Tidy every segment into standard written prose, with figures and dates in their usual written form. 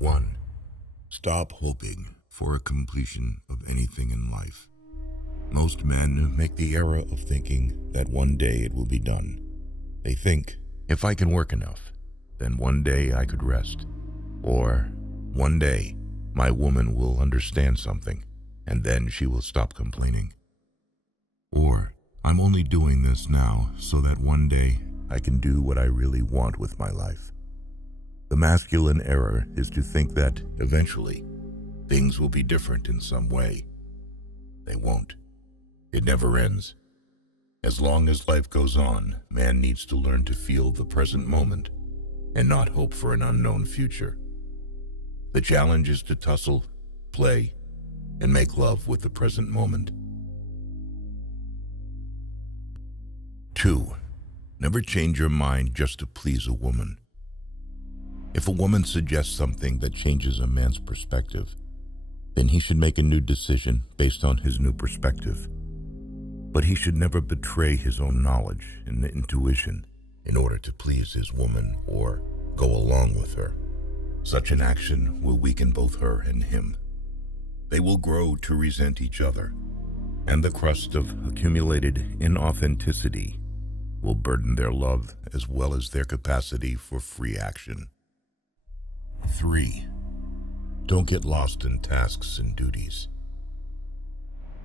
1. Stop hoping for a completion of anything in life. Most men make the error of thinking that one day it will be done. They think, if I can work enough, then one day I could rest. Or, one day, my woman will understand something, and then she will stop complaining. Or, I'm only doing this now so that one day I can do what I really want with my life. The masculine error is to think that, eventually, things will be different in some way. They won't. It never ends. As long as life goes on, man needs to learn to feel the present moment and not hope for an unknown future. The challenge is to tussle, play, and make love with the present moment. 2. Never change your mind just to please a woman. If a woman suggests something that changes a man's perspective, then he should make a new decision based on his new perspective. But he should never betray his own knowledge and intuition in order to please his woman or go along with her. Such an action will weaken both her and him. They will grow to resent each other, and the crust of accumulated inauthenticity will burden their love as well as their capacity for free action. 3. Don't get lost in tasks and duties.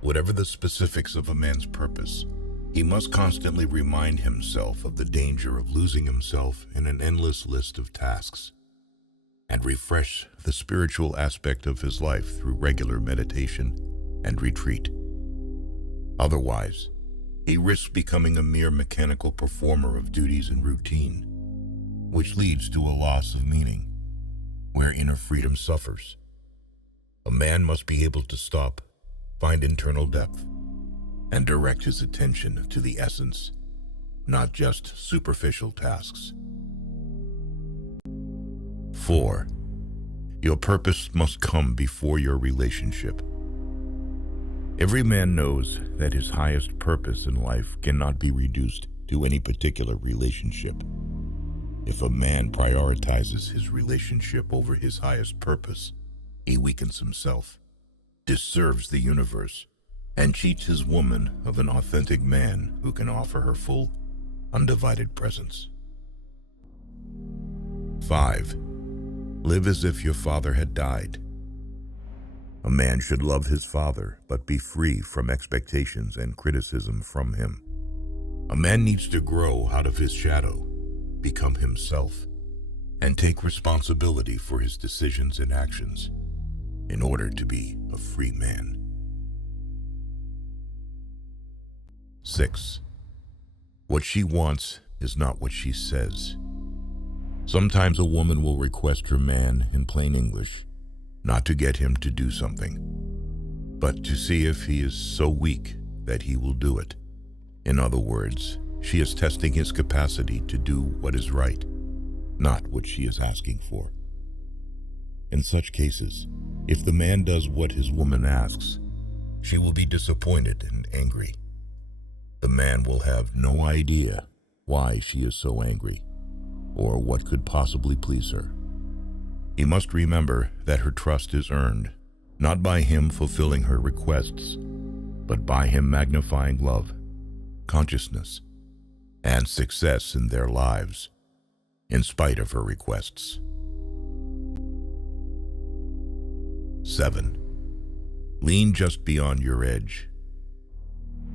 Whatever the specifics of a man's purpose, he must constantly remind himself of the danger of losing himself in an endless list of tasks, and refresh the spiritual aspect of his life through regular meditation and retreat. Otherwise, he risks becoming a mere mechanical performer of duties and routine, which leads to a loss of meaning, where inner freedom suffers. A man must be able to stop, find internal depth, and direct his attention to the essence, not just superficial tasks. 4. Your purpose must come before your relationship. Every man knows that his highest purpose in life cannot be reduced to any particular relationship. If a man prioritizes his relationship over his highest purpose, he weakens himself, disserves the universe, and cheats his woman of an authentic man who can offer her full, undivided presence. 5. Live as if your father had died. A man should love his father, but be free from expectations and criticism from him. A man needs to grow out of his shadow, become himself, and take responsibility for his decisions and actions in order to be a free man. 6. What she wants is not what she says. Sometimes a woman will request her man in plain English, not to get him to do something, but to see if he is so weak that he will do it. In other words, she is testing his capacity to do what is right, not what she is asking for. In such cases, if the man does what his woman asks, she will be disappointed and angry. The man will have no idea why she is so angry, or what could possibly please her. He must remember that her trust is earned, not by him fulfilling her requests, but by him magnifying love, consciousness, and success in their lives, in spite of her requests. 7. Lean just beyond your edge.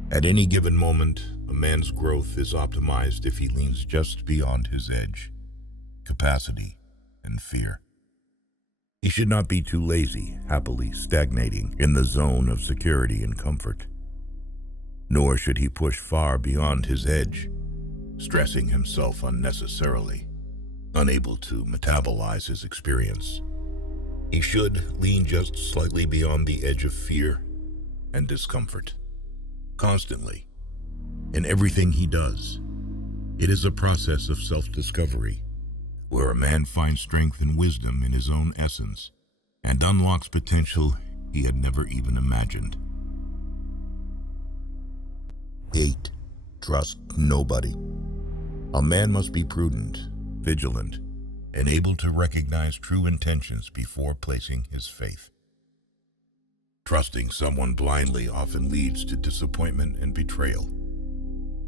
At any given moment, a man's growth is optimized if he leans just beyond his edge, capacity, and fear. He should not be too lazy, happily stagnating in the zone of security and comfort. Nor should he push far beyond his edge, stressing himself unnecessarily, unable to metabolize his experience. He should lean just slightly beyond the edge of fear and discomfort. Constantly, in everything he does, it is a process of self-discovery, where a man finds strength and wisdom in his own essence and unlocks potential he had never even imagined. 8. Trust nobody. A man must be prudent, vigilant, and able to recognize true intentions before placing his faith. Trusting someone blindly often leads to disappointment and betrayal.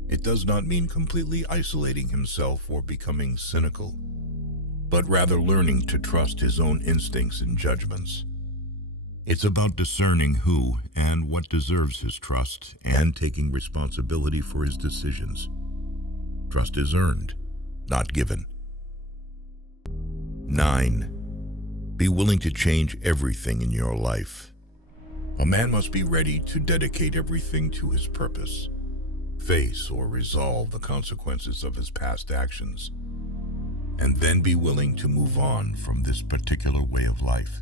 It does not mean completely isolating himself or becoming cynical, but rather learning to trust his own instincts and judgments. It's about discerning who and what deserves his trust and taking responsibility for his decisions. Trust is earned, not given. 9. Be willing to change everything in your life. A man must be ready to dedicate everything to his purpose, face or resolve the consequences of his past actions, and then be willing to move on from this particular way of life.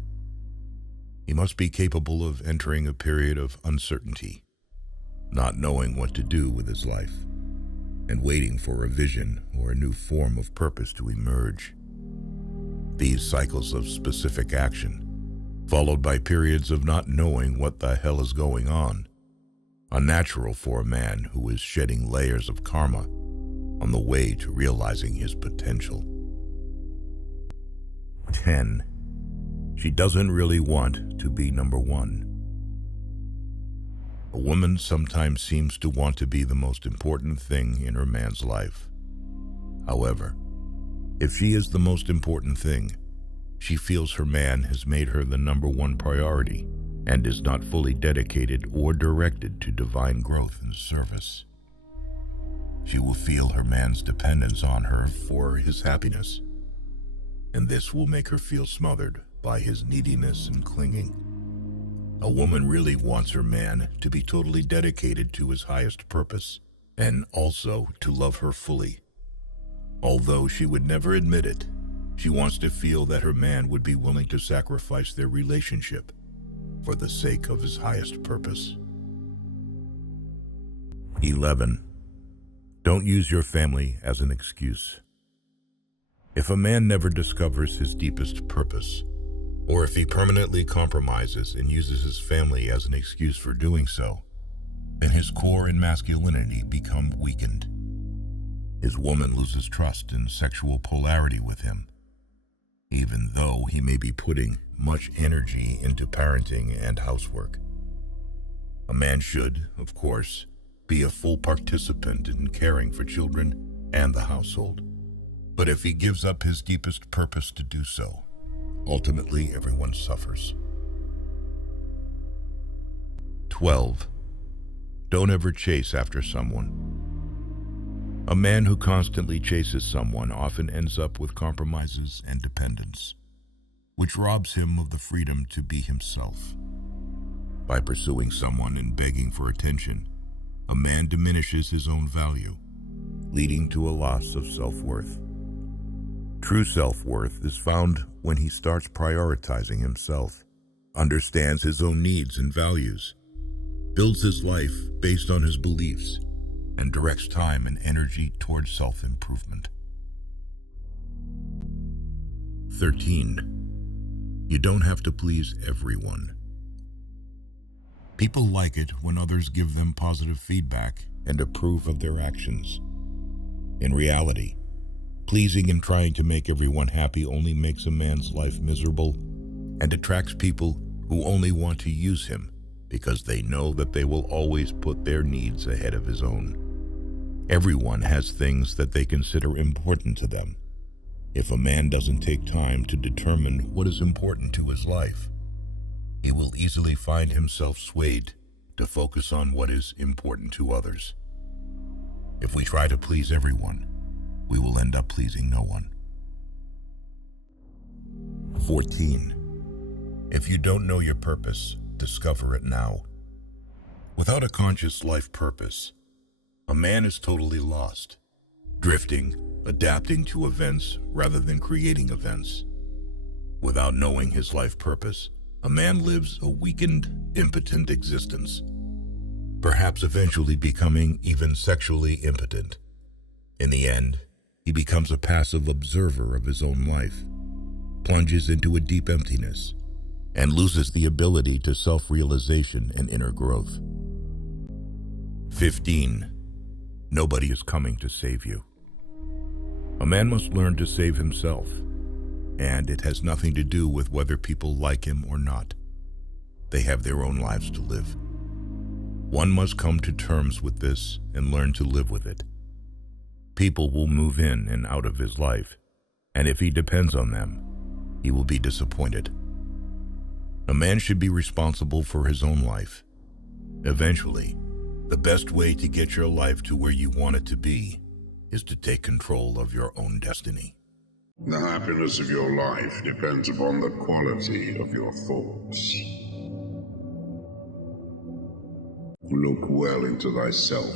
He must be capable of entering a period of uncertainty, not knowing what to do with his life, and waiting for a vision or a new form of purpose to emerge. These cycles of specific action, followed by periods of not knowing what the hell is going on, are natural for a man who is shedding layers of karma on the way to realizing his potential. 10. She doesn't really want to be number one. A woman sometimes seems to want to be the most important thing in her man's life. However, if she is the most important thing, she feels her man has made her the number one priority and is not fully dedicated or directed to divine growth and service. She will feel her man's dependence on her for his happiness, and this will make her feel smothered by his neediness and clinging. A woman really wants her man to be totally dedicated to his highest purpose and also to love her fully. Although she would never admit it, she wants to feel that her man would be willing to sacrifice their relationship for the sake of his highest purpose. 11. Don't use your family as an excuse. If a man never discovers his deepest purpose, or if he permanently compromises and uses his family as an excuse for doing so, then his core and masculinity become weakened. His woman loses trust and sexual polarity with him, even though he may be putting much energy into parenting and housework. A man should, of course, be a full participant in caring for children and the household. But if he gives up his deepest purpose to do so, ultimately everyone suffers. 12. Don't ever chase after someone. A man who constantly chases someone often ends up with compromises and dependence, which robs him of the freedom to be himself. By pursuing someone and begging for attention, a man diminishes his own value, leading to a loss of self-worth. True self-worth is found when he starts prioritizing himself, understands his own needs and values, builds his life based on his beliefs, and directs time and energy towards self-improvement. 13. You don't have to please everyone. People like it when others give them positive feedback and approve of their actions. In reality, pleasing and trying to make everyone happy only makes a man's life miserable and attracts people who only want to use him because they know that they will always put their needs ahead of his own. Everyone has things that they consider important to them. If a man doesn't take time to determine what is important to his life, he will easily find himself swayed to focus on what is important to others. If we try to please everyone, we will end up pleasing no one. 14. If you don't know your purpose, discover it now. Without a conscious life purpose, a man is totally lost, drifting, adapting to events rather than creating events. Without knowing his life purpose, a man lives a weakened, impotent existence, perhaps eventually becoming even sexually impotent. In the end, he becomes a passive observer of his own life, plunges into a deep emptiness, and loses the ability to self-realization and inner growth. 15. Nobody is coming to save you. A man must learn to save himself, And it has nothing to do with whether people like him or not. They have their own lives to live. One must come to terms with this and learn to live with it. People will move in and out of his life, and if he depends on them, he will be disappointed. A man should be responsible for his own life. Eventually, the best way to get your life to where you want it to be is to take control of your own destiny. The happiness of your life depends upon the quality of your thoughts. Look well into thyself.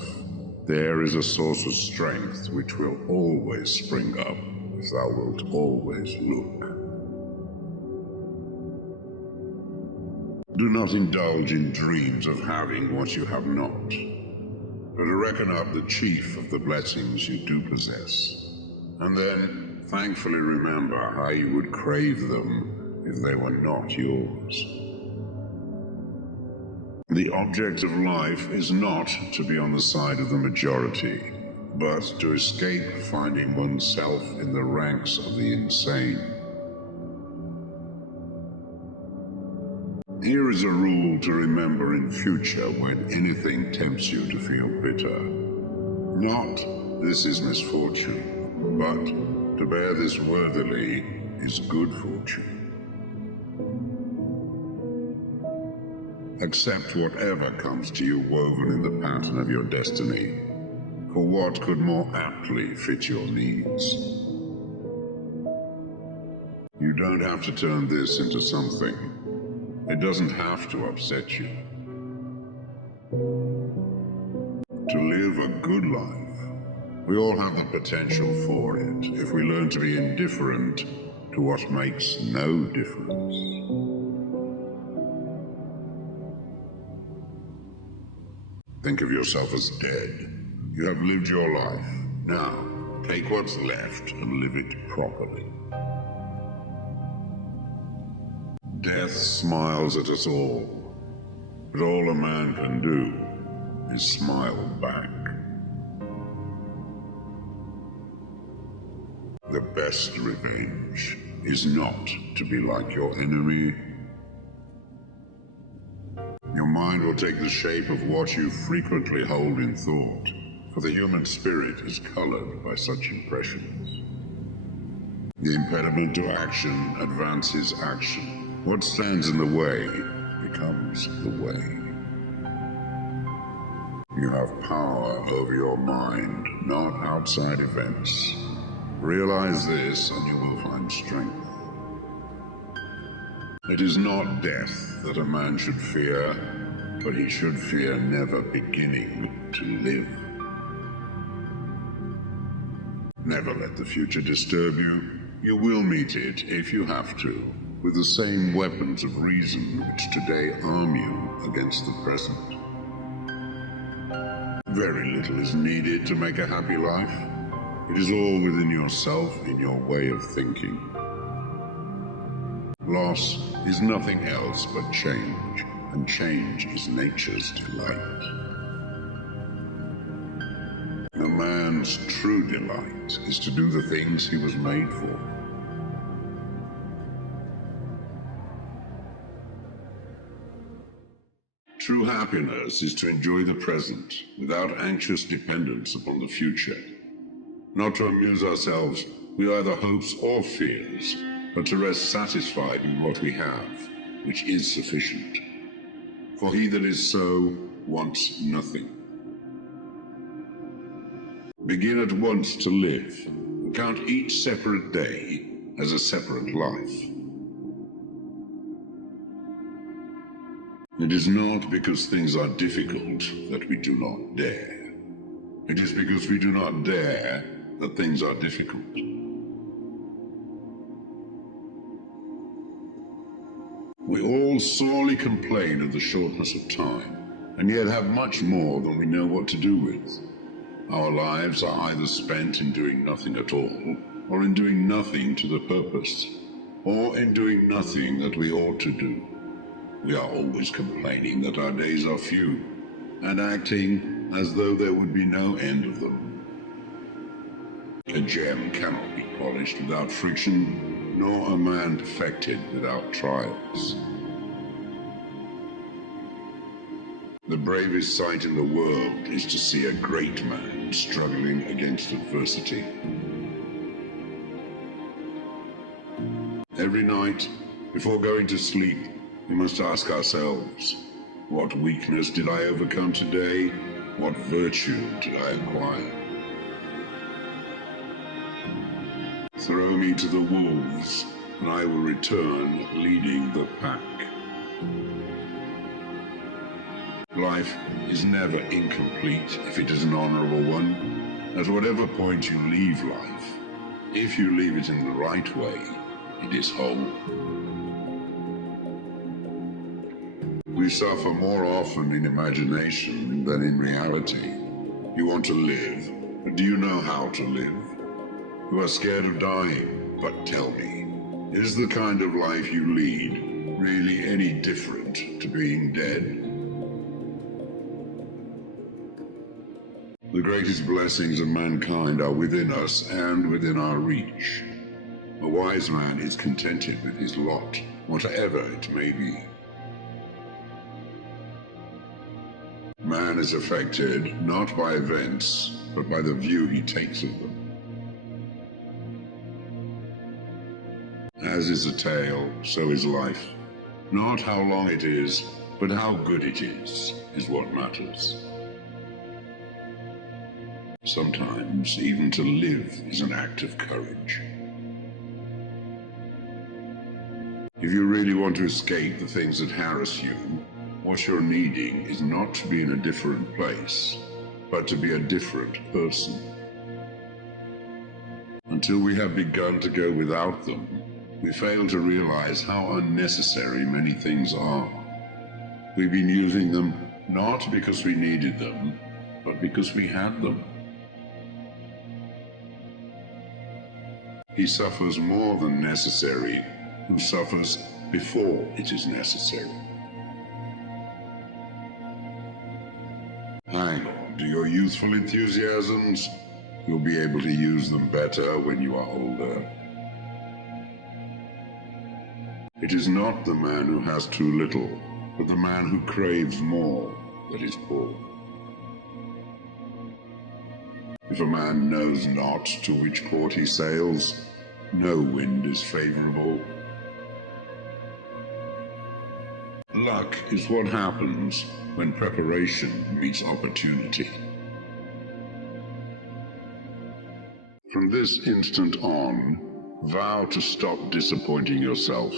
There is a source of strength which will always spring up if thou wilt always look. Do not indulge in dreams of having what you have not, but reckon up the chief of the blessings you do possess, and then thankfully remember how you would crave them if they were not yours. The object of life is not to be on the side of the majority, but to escape finding oneself in the ranks of the insane. Here is a rule to remember in future when anything tempts you to feel bitter. Not, this is misfortune, but to bear this worthily is good fortune. Accept whatever comes to you woven in the pattern of your destiny, for what could more aptly fit your needs? You don't have to turn this into something. It doesn't have to upset you. To live a good life, we all have the potential for it if we learn to be indifferent to what makes no difference. Think of yourself as dead. You have lived your life. Now, take what's left and live it properly. Death smiles at us all, but all a man can do is smile back. The best revenge is not to be like your enemy. Your mind will take the shape of what you frequently hold in thought, for the human spirit is colored by such impressions. The impediment to action advances action. What stands in the way becomes the way. You have power over your mind, not outside events. Realize this and you will find strength. It is not death that a man should fear, but he should fear never beginning to live. Never let the future disturb you. You will meet it, if you have to, with the same weapons of reason which today arm you against the present. Very little is needed to make a happy life. It is all within yourself, in your way of thinking. Loss is nothing else but change, and change is nature's delight. A man's true delight is to do the things he was made for. True happiness is to enjoy the present without anxious dependence upon the future. Not to amuse ourselves with either hopes or fears, but to rest satisfied in what we have, which is sufficient. For he that is so wants nothing. Begin at once to live, and count each separate day as a separate life. It is not because things are difficult that we do not dare. It is because we do not dare that things are difficult. We all sorely complain of the shortness of time, and yet have much more than we know what to do with. Our lives are either spent in doing nothing at all, or in doing nothing to the purpose, or in doing nothing that we ought to do. We are always complaining that our days are few, and acting as though there would be no end of them. A gem cannot be polished without friction, nor a man perfected without trials. The bravest sight in the world is to see a great man struggling against adversity. Every night, before going to sleep, we must ask ourselves, what weakness did I overcome today? What virtue did I acquire? Throw me to the wolves, and I will return leading the pack. Life is never incomplete if it is an honorable one. At whatever point you leave life, if you leave it in the right way, it is whole. We suffer more often in imagination than in reality. You want to live, but do you know how to live? You are scared of dying, but tell me, is the kind of life you lead really any different to being dead? The greatest blessings of mankind are within us and within our reach. A wise man is contented with his lot, whatever it may be. Man is affected not by events, but by the view he takes of them. As is a tale, so is life. Not how long it is, but how good it is what matters. Sometimes, even to live is an act of courage. If you really want to escape the things that harass you, what you're needing is not to be in a different place, but to be a different person. Until we have begun to go without them, we fail to realize how unnecessary many things are. We've been using them not because we needed them, but because we had them. He suffers more than necessary who suffers before it is necessary. Hang on to your youthful enthusiasms. You'll be able to use them better when you are older. It is not the man who has too little, but the man who craves more that is poor. If a man knows not to which port he sails, no wind is favorable. Luck is what happens when preparation meets opportunity. From this instant on, vow to stop disappointing yourself.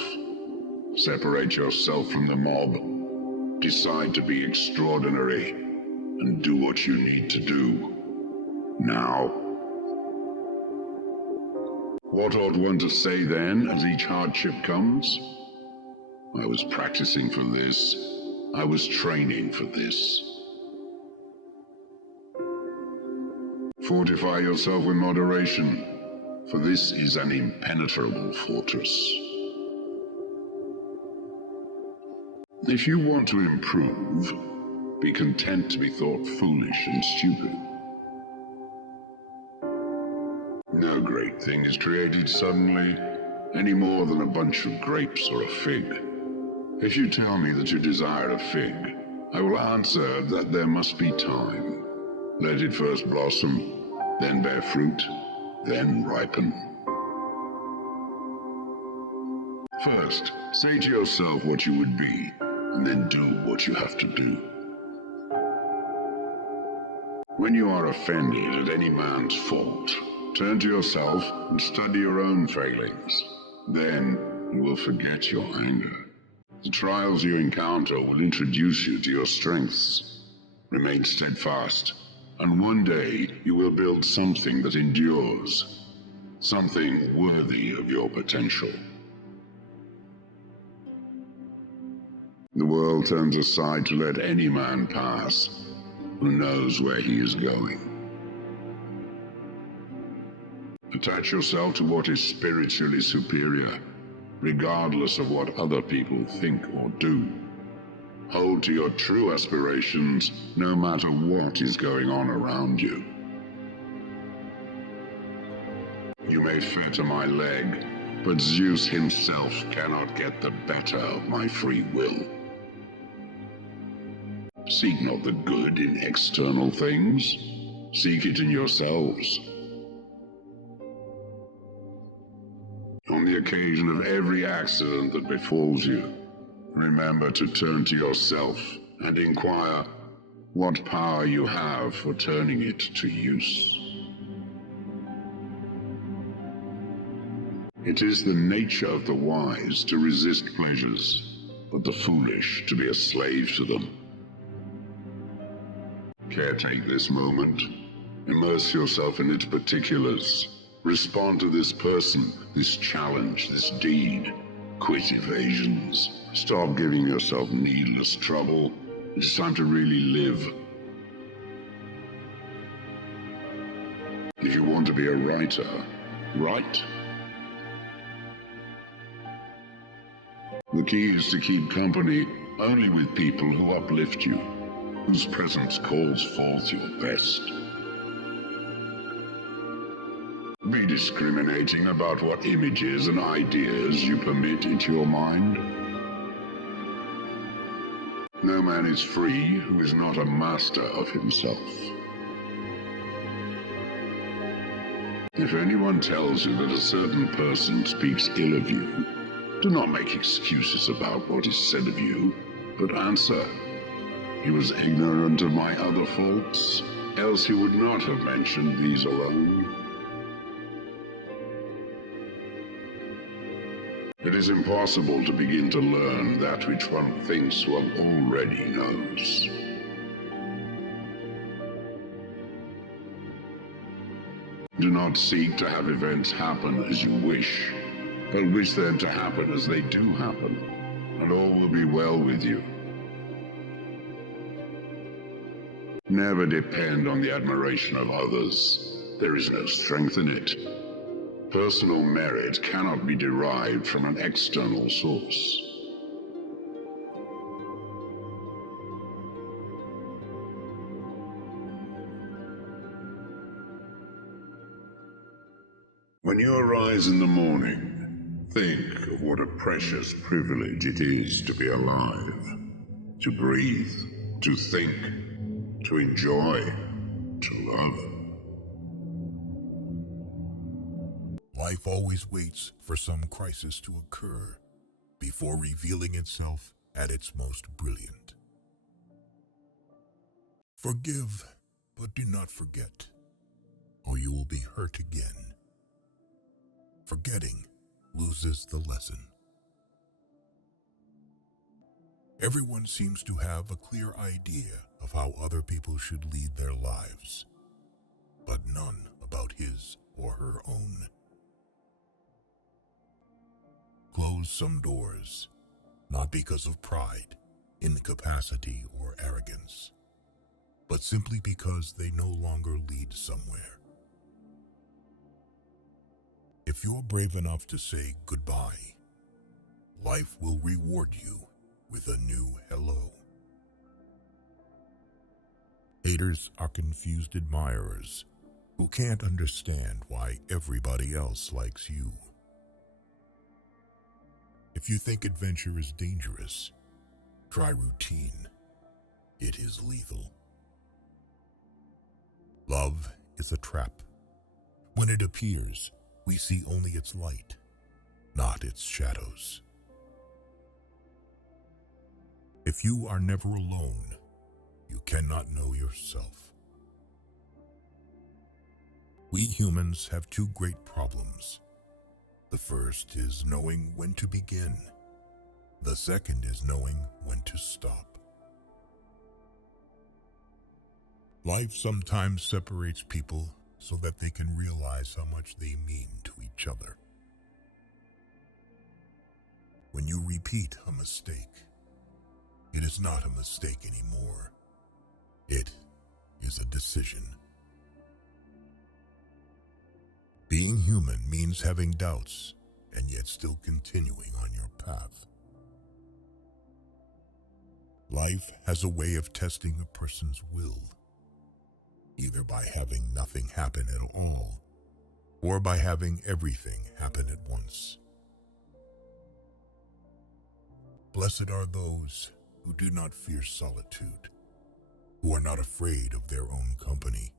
Separate yourself from the mob. Decide to be extraordinary, and do what you need to do. Now. What ought one to say then, as each hardship comes? I was practicing for this. I was training for this. Fortify yourself with moderation, for this is an impenetrable fortress. If you want to improve, be content to be thought foolish and stupid. No great thing is created suddenly, any more than a bunch of grapes or a fig. If you tell me that you desire a fig, I will answer that there must be time. Let it first blossom, then bear fruit, then ripen. First, say to yourself what you would be, and then do what you have to do. When you are offended at any man's fault, turn to yourself and study your own failings. Then you will forget your anger. The trials you encounter will introduce you to your strengths. Remain steadfast, and one day you will build something that endures, something worthy of your potential. The world turns aside to let any man pass who knows where he is going. Attach yourself to what is spiritually superior, regardless of what other people think or do. Hold to your true aspirations, no matter what is going on around you. may fetter my leg, but Zeus himself cannot get the better of my free will. Seek not the good in external things. Seek it in yourselves. On the occasion of every accident that befalls you, remember to turn to yourself and inquire what power you have for turning it to use. It is the nature of the wise to resist pleasures, but the foolish to be a slave to them. Caretake this moment. Immerse yourself in its particulars. Respond to this person, this challenge, this deed. Quit evasions. Stop giving yourself needless trouble. It's time to really live. If you want to be a writer, write. The key is to keep company only with people who uplift you, whose presence calls forth your best. Be discriminating about what images and ideas you permit into your mind. No man is free who is not a master of himself. If anyone tells you that a certain person speaks ill of you, do not make excuses about what is said of you, but answer, "He was ignorant of my other faults, else he would not have mentioned these alone." It is impossible to begin to learn that which one thinks one already knows. Do not seek to have events happen as you wish, but wish them to happen as they do happen, and all will be well with you. Never depend on the admiration of others. There is no strength in it. Personal merit cannot be derived from an external source. When you arise in the morning, think of what a precious privilege it is to be alive, to breathe, to think, to enjoy, to love. Life always waits for some crisis to occur before revealing itself at its most brilliant. Forgive, but do not forget, or you will be hurt again. Forgetting loses the lesson. Everyone seems to have a clear idea of how other people should lead their lives, but none about his or her own. Close some doors, not because of pride, incapacity, or arrogance, but simply because they no longer lead somewhere. If you're brave enough to say goodbye, life will reward you with a new hello. Haters are confused admirers who can't understand why everybody else likes you. If you think adventure is dangerous, try routine. It is lethal. Love is a trap. When it appears, we see only its light, not its shadows. If you are never alone, you cannot know yourself. We humans have two great problems. The first is knowing when to begin. The second is knowing when to stop. Life sometimes separates people so that they can realize how much they mean to each other. When you repeat a mistake, it is not a mistake anymore. It is a decision. Being human means having doubts and yet still continuing on your path. Life has a way of testing a person's will, either by having nothing happen at all or by having everything happen at once. Blessed are those who do not fear solitude, who are not afraid of their own company,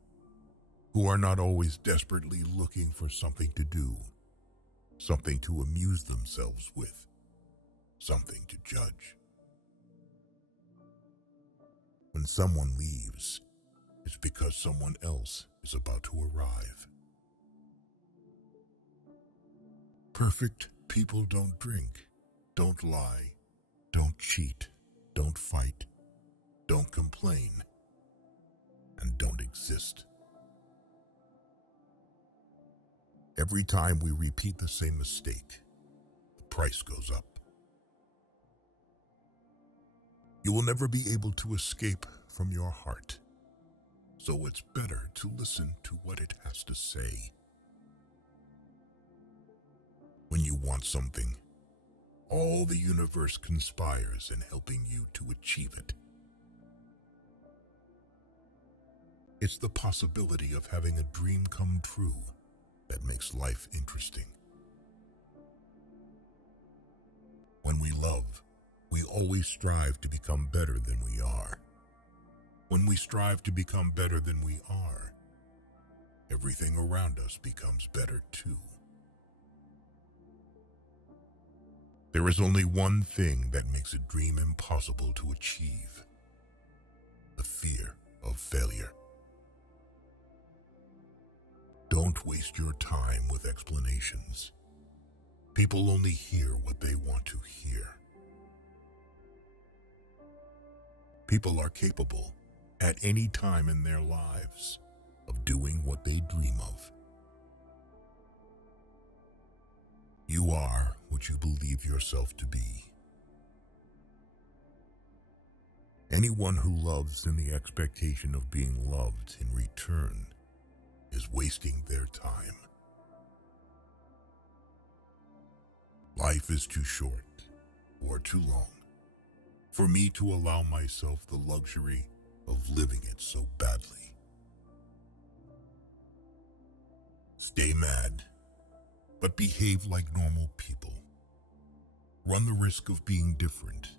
who are not always desperately looking for something to do, something to amuse themselves with, something to judge. When someone leaves, it's because someone else is about to arrive. Perfect people don't drink, don't lie, don't cheat, don't fight, don't complain, and don't exist. Every time we repeat the same mistake, the price goes up. You will never be able to escape from your heart, so it's better to listen to what it has to say. When you want something, all the universe conspires in helping you to achieve it. It's the possibility of having a dream come true that makes life interesting. When we love, we always strive to become better than we are. When we strive to become better than we are, everything around us becomes better too. There is only one thing that makes a dream impossible to achieve: the fear of failure. Don't waste your time with explanations. People only hear what they want to hear. People are capable, at any time in their lives, of doing what they dream of. You are what you believe yourself to be. Anyone who loves in the expectation of being loved in return is wasting their time. Life is too short, or too long, for me to allow myself the luxury of living it so badly. Stay mad, but behave like normal people. Run the risk of being different,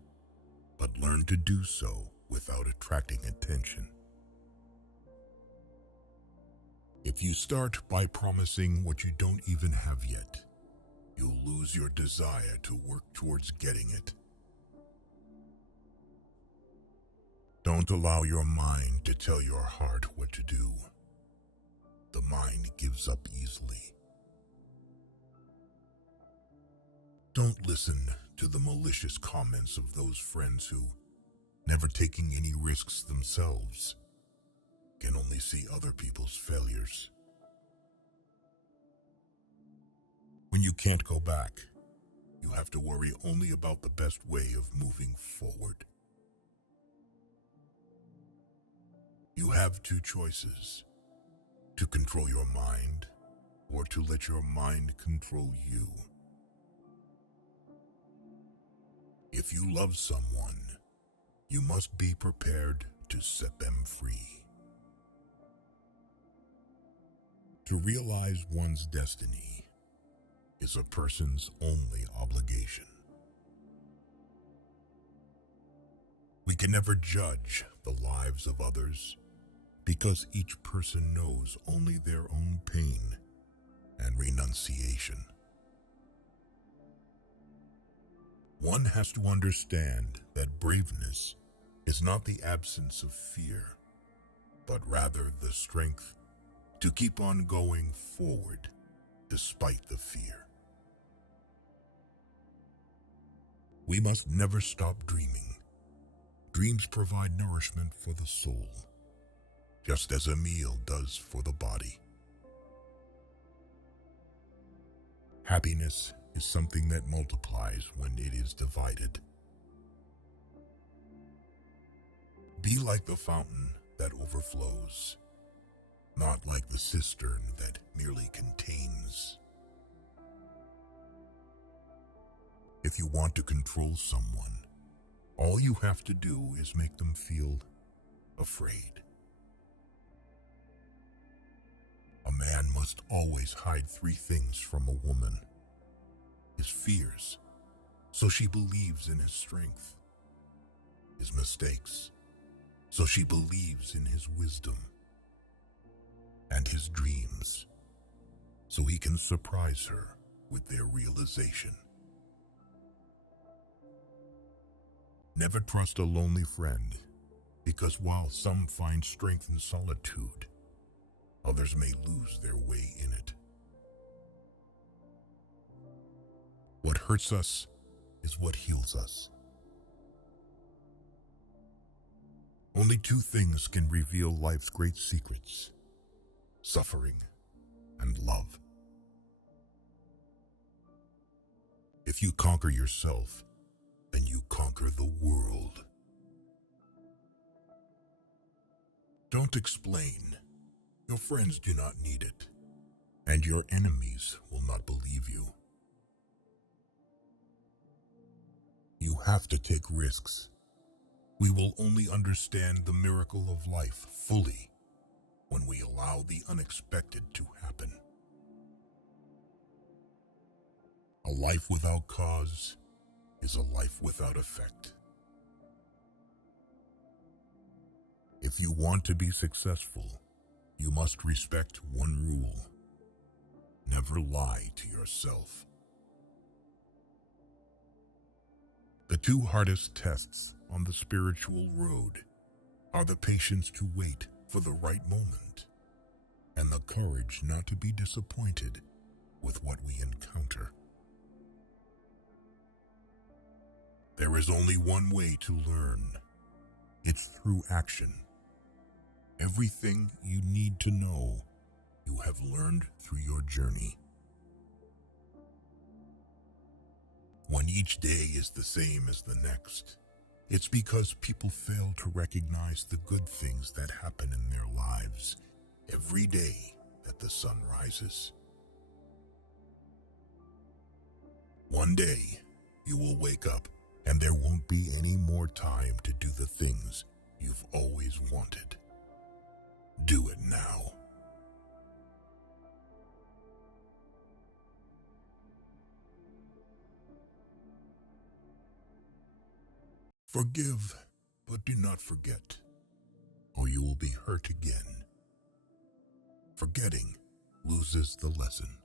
but learn to do so without attracting attention. If you start by promising what you don't even have yet, you'll lose your desire to work towards getting it. Don't allow your mind to tell your heart what to do. The mind gives up easily. Don't listen to the malicious comments of those friends who, never taking any risks themselves, can only see other people's failures. When you can't go back, you have to worry only about the best way of moving forward. You have two choices: to control your mind or to let your mind control you. If you love someone, you must be prepared to set them free. To realize one's destiny is a person's only obligation. We can never judge the lives of others because each person knows only their own pain and renunciation. One has to understand that braveness is not the absence of fear, but rather the strength to keep on going forward despite the fear. We must never stop dreaming. Dreams provide nourishment for the soul, just as a meal does for the body. Happiness is something that multiplies when it is divided. Be like the fountain that overflows, not like the cistern that merely contains. If you want to control someone, all you have to do is make them feel afraid. A man man must always hide three things from a woman: his fears, so she believes in his strength; his mistakes, so she believes in his wisdom; and his dreams, so he can surprise her with their realization. Never trust a lonely friend, because while some find strength in solitude, others may lose their way in it. What hurts us is what heals us. Only two things can reveal life's great secrets: suffering and love. If you conquer yourself, then you conquer the world. Don't explain. Your friends do not need it, and your enemies will not believe you. You have to take risks. We will only understand the miracle of life fully when we allow the unexpected to happen. A life without cause is a life without effect. If you want to be successful, you must respect one rule: never lie to yourself. The two hardest tests on the spiritual road are the patience to wait for the right moment and the courage not to be disappointed with what we encounter. There is only one way to learn. It's through action. Everything you need to know, you have learned through your journey. When each day is the same as the next, it's because people fail to recognize the good things that happen in their lives every day that the sun rises. One day, you will wake up and there won't be any more time to do the things you've always wanted. Do it now. Forgive, but do not forget, or you will be hurt again. Forgetting loses the lesson.